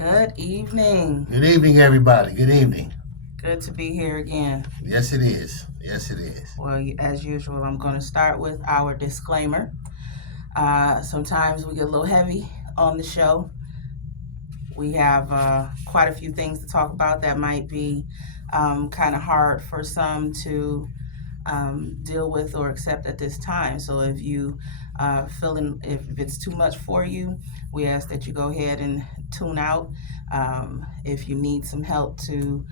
Good evening. Good evening, everybody. Good evening. Good to be here again. Yes, it is. Yes, it is. Well, as usual, I'm going to start with our disclaimer. Sometimes we get a little heavy on the show. We have quite a few things to talk about that might be kind of hard for some to deal with or accept at this time. So if you feeling if it's too much for you, we ask that you go ahead and tune out. If you need some help to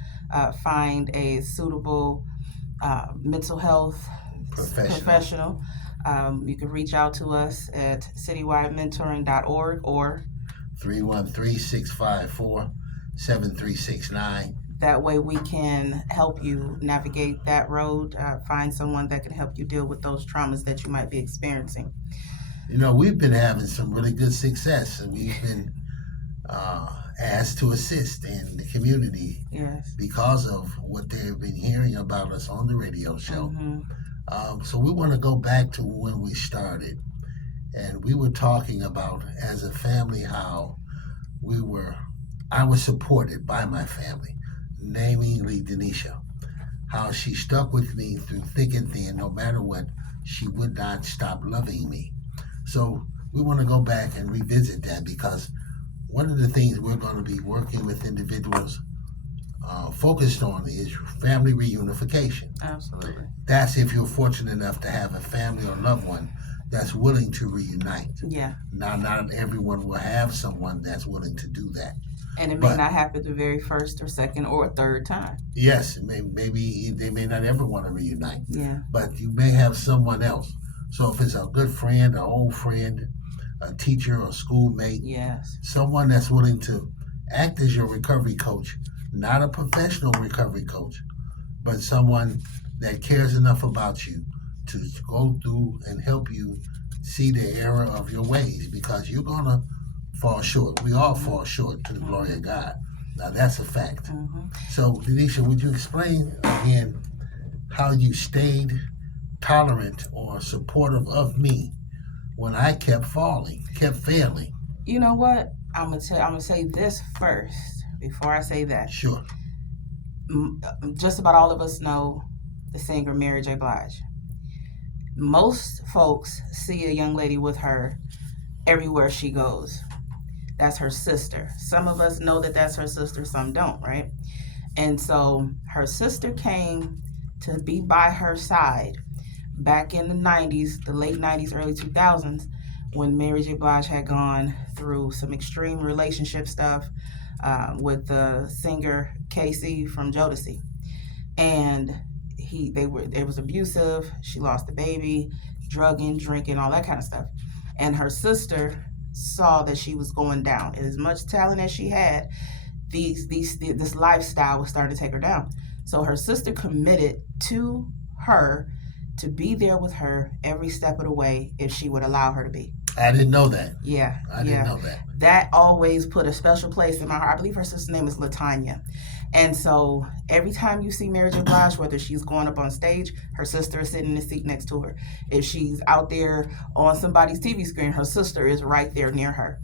find a suitable mental health professional, you can reach out to us at citywidementoring.org or 313-654-7369. That way we can help you navigate that road, find someone that can help you deal with those traumas that you might be experiencing. You know, we've been having some really good success, and we've been asked to assist in the community because of what they've been hearing about us on the radio show. So we want to go back to when we started, and we were talking about as a family how I was supported by my family, namely Denisha, how she stuck with me through thick and thin. No matter what, she would not stop loving me. So we want to go back and revisit that, because one of the things we're going to be working with individuals focused on is family reunification. Absolutely. That's if you're fortunate enough to have a family or loved one that's willing to reunite. Yeah. Now, not everyone will have someone that's willing to do that. And it may not happen the very first or second or third time. Yes, maybe they may not ever want to reunite. Yeah. But you may have someone else. So if it's a good friend, an old friend, a teacher or schoolmate, someone that's willing to act as your recovery coach, not a professional recovery coach, but someone that cares enough about you to go through and help you see the error of your ways, because you're going to fall short. We all fall short, to the glory of God. Now, that's a fact. So, Denisha, would you explain again how you stayed tolerant or supportive of me when I kept failing? You know what? I'm gonna say this first before I say that. Sure. Just about all of us know the singer Mary J. Blige. Most folks see a young lady with her everywhere she goes. That's her sister. Some of us know that that's her sister, some don't, right? And so her sister came to be by her side back in the 90s, the late 90s, early 2000s, when Mary J. Blige had gone through some extreme relationship stuff with the singer Casey from Jodeci. And it was abusive. She lost the baby, drugging, drinking, all that kind of stuff. And her sister saw that she was going down. And as much talent as she had, this lifestyle was starting to take her down. So her sister committed to her to be there with her every step of the way if she would allow her to be. I didn't know that. Yeah. I didn't know that. That always put a special place in my heart. I believe her sister's name is Latanya. And so every time you see Mary J. Blige, whether she's going up on stage, her sister is sitting in the seat next to her. If she's out there on somebody's TV screen, her sister is right there near her.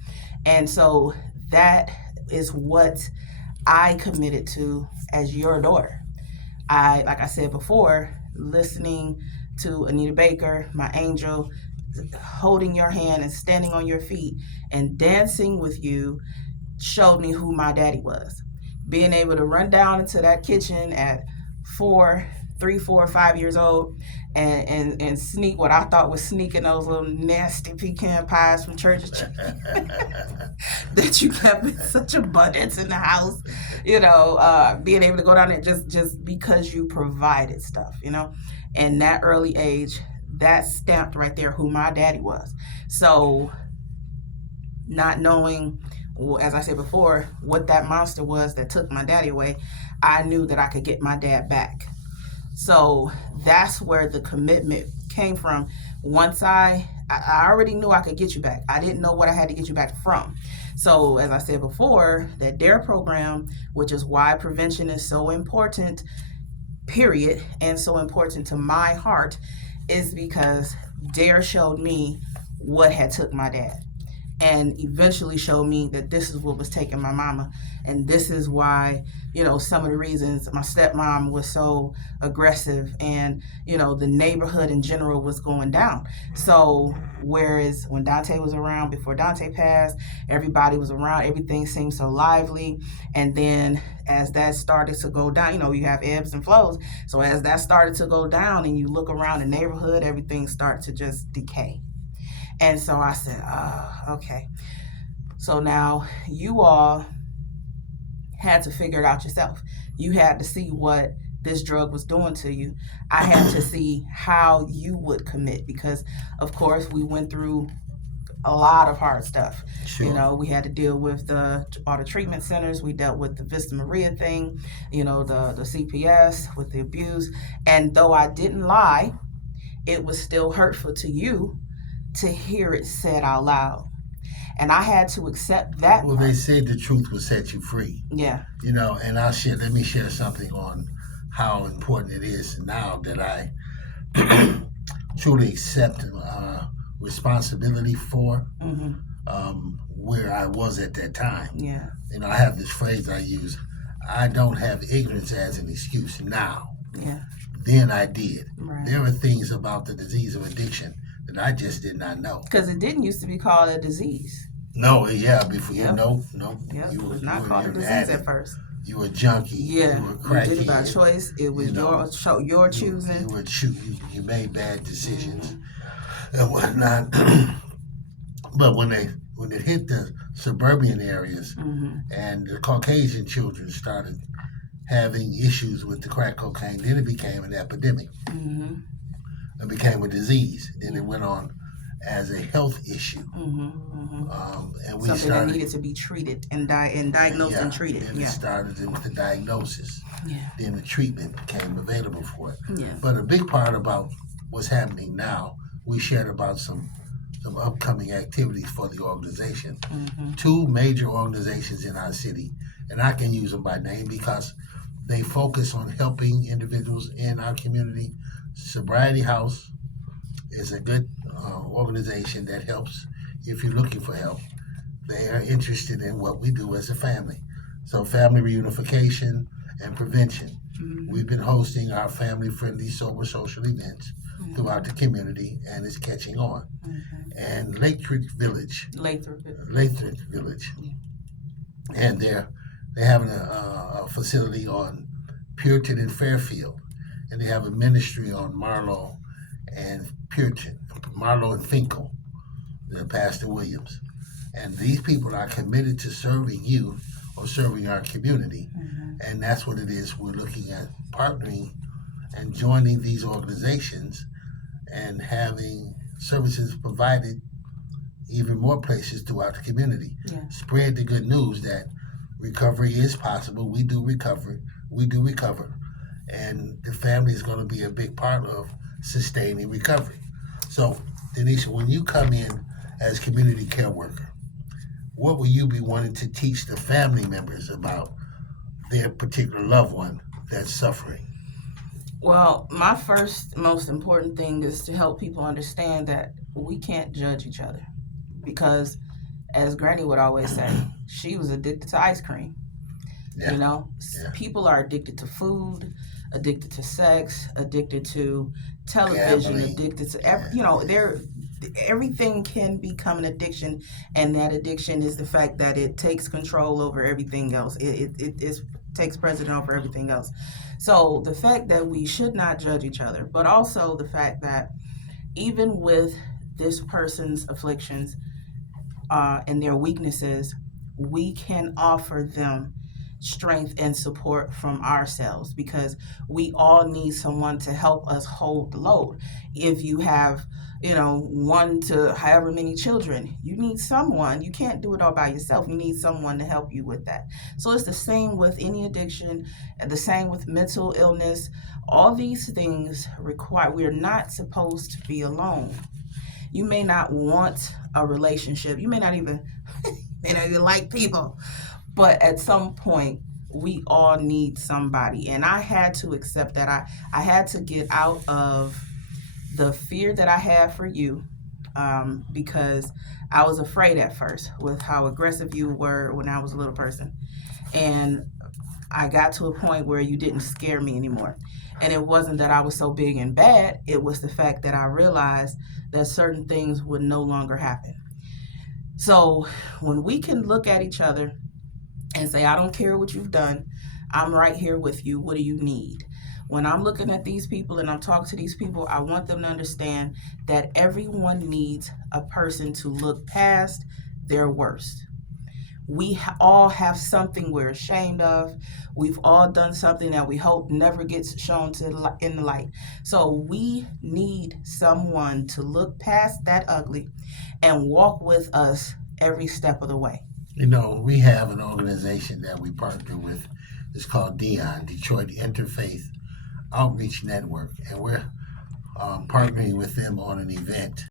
And so that is what I committed to as your daughter. Like I said before, listening to Anita Baker, my angel, holding your hand and standing on your feet and dancing with you showed me who my daddy was. Being able to run down into that kitchen at 3, 4, 5 years old and sneak what I thought was sneaking those little nasty pecan pies from church that you kept in such abundance in the house, being able to go down there just because you provided stuff, and that early age, that stamped right there who my daddy was. So not knowing, as I said before, what that monster was that took my daddy away, I knew that I could get my dad back. So that's where the commitment came from. Once I already knew I could get you back. I didn't know what I had to get you back from. So as I said before, that DARE program, which is why prevention is so important, period, and so important to my heart, is because DARE showed me what had took my dad. and eventually showed me that this is what was taking my mama, and this is why, some of the reasons my stepmom was so aggressive, and the neighborhood in general was going down. So whereas when Dante was around, before Dante passed, everybody was around, everything seemed so lively, and then as that started to go down, you have ebbs and flows. So as that started to go down and you look around the neighborhood, everything started to just decay. And so I said, okay. So now you all had to figure it out yourself. You had to see what this drug was doing to you. I had to see how you would commit, because, of course, we went through a lot of hard stuff. Sure. We had to deal with all the treatment centers. We dealt with the Vista Maria thing, the CPS with the abuse. And though I didn't lie, it was still hurtful to you to hear it said out loud. And I had to accept that. Well, they said the truth will set you free. Yeah. And let me share something on how important it is now that I truly accept responsibility for where I was at that time. Yeah. I have this phrase I use: I don't have ignorance as an excuse now. Yeah. Then I did. Right. There are things about the disease of addiction that I just did not know. Because it didn't used to be called a disease. No, before Yep. No. Yep. It was not called a disease at first. You were a junkie. Yeah. You were cracky. You did it by choice. It was your choosing. You made bad decisions and whatnot. But when it hit the suburban areas and the Caucasian children started having issues with the crack cocaine, then it became an epidemic. It became a disease. Then it went on as a health issue. And we Something started, that needed to be treated and diagnosed and treated. Then it started with the diagnosis. Yeah. Then the treatment became available for it. Yeah. But a big part about what's happening now, we shared about some upcoming activities for the organization. 2 major organizations in our city, and I can use them by name because they focus on helping individuals in our community. Sobriety House is a good organization that helps if you're looking for help. They are interested in what we do as a family. So family reunification and prevention. We've been hosting our family-friendly sober social events throughout the community, and it's catching on. And Lathrop Village. And they're having a facility on Puritan and Fairfield, and they have a ministry on Marlowe and Finkel, Pastor Williams. And these people are committed to serving you or serving our community. And that's what it is. We're looking at partnering and joining these organizations and having services provided even more places throughout the community. Yeah. Spread the good news that recovery is possible. We do recover. And the family is going to be a big part of sustaining recovery. So, Denisha, when you come in as community care worker, what will you be wanting to teach the family members about their particular loved one that's suffering? Well, my first most important thing is to help people understand that we can't judge each other, because as Granny would always say, she was addicted to ice cream. Yeah. People are addicted to food, addicted to sex, addicted to television, addicted to everything can become an addiction, and that addiction is the fact that it takes control over everything else. It takes precedent over everything else. So the fact that we should not judge each other, but also the fact that even with this person's afflictions and their weaknesses, we can offer them strength and support from ourselves, because we all need someone to help us hold the load. If you have 1 to however many children, you need someone. You can't do it all by yourself. You need someone to help you with that. So it's the same with any addiction, and the same with mental illness. All these things we're not supposed to be alone. You may not want a relationship. You may not even like people. But at some point, we all need somebody. And I had to accept that. I had to get out of the fear that I had for you, because I was afraid at first with how aggressive you were when I was a little person. And I got to a point where you didn't scare me anymore. And it wasn't that I was so big and bad, it was the fact that I realized that certain things would no longer happen. So when we can look at each other and say, I don't care what you've done, I'm right here with you. What do you need? When I'm looking at these people and I'm talking to these people, I want them to understand that everyone needs a person to look past their worst. We all have something we're ashamed of. We've all done something that we hope never gets shown in the light. So we need someone to look past that ugly and walk with us every step of the way. You know, we have an organization that we partner with. It's called DION, Detroit Interfaith Outreach Network, and we're partnering with them on an event